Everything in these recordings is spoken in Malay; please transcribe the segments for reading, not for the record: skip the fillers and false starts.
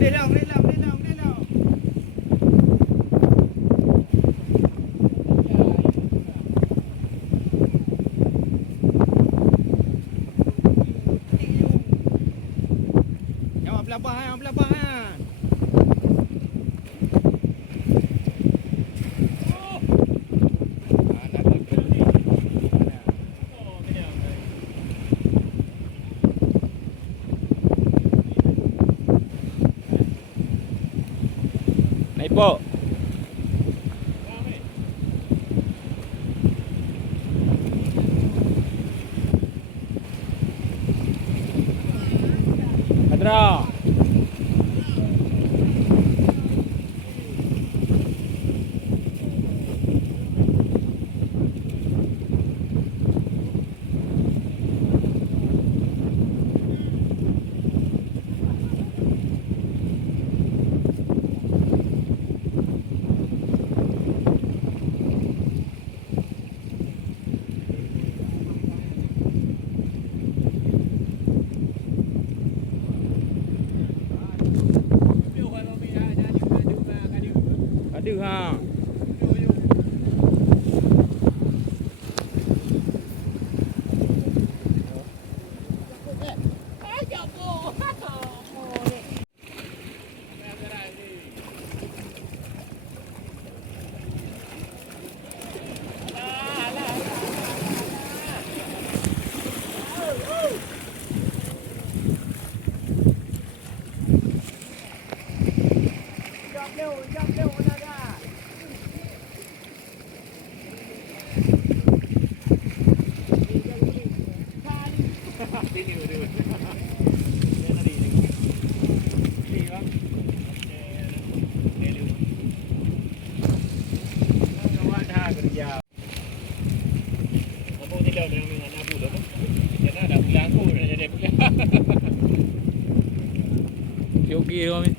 Đi đâu, đi đâu, đi đâu, đi đâu. Yang pelabahan. Naik po. Adra. Ada ha. Yogi kami.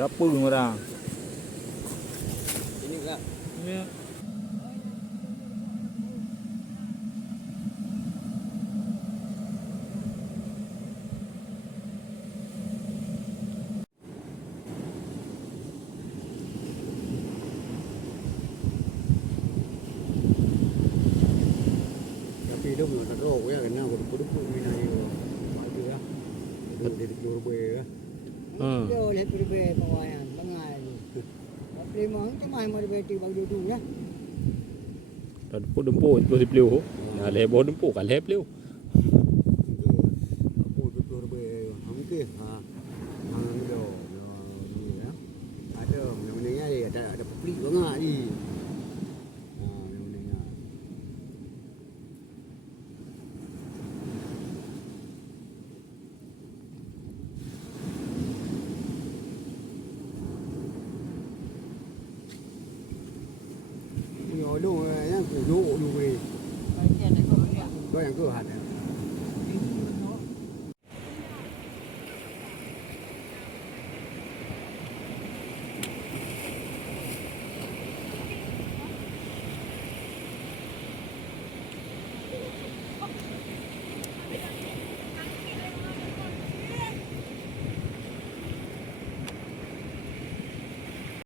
Berapa orang? Ini enggak. Ya. Tapi dia punya teruk ya kena kudu-kudu minat dia. Ada lah. Dia berbe ya. Dia oleh berbe pawayan tengah ni. Tapi memang tu mai mau beti bagi tu lah. Dah dempur terus dipeliu. Dah leboh dempur kan leh Aku tu berbe. Mungkin ha. Hang dia. Ni ya. Ada mana-mana dia ada pelik banget ni. Ha mana-mana. Nhiều đồ nhá, củ độ đủ về. Bagian aku ni. Có yang cửa hạt này.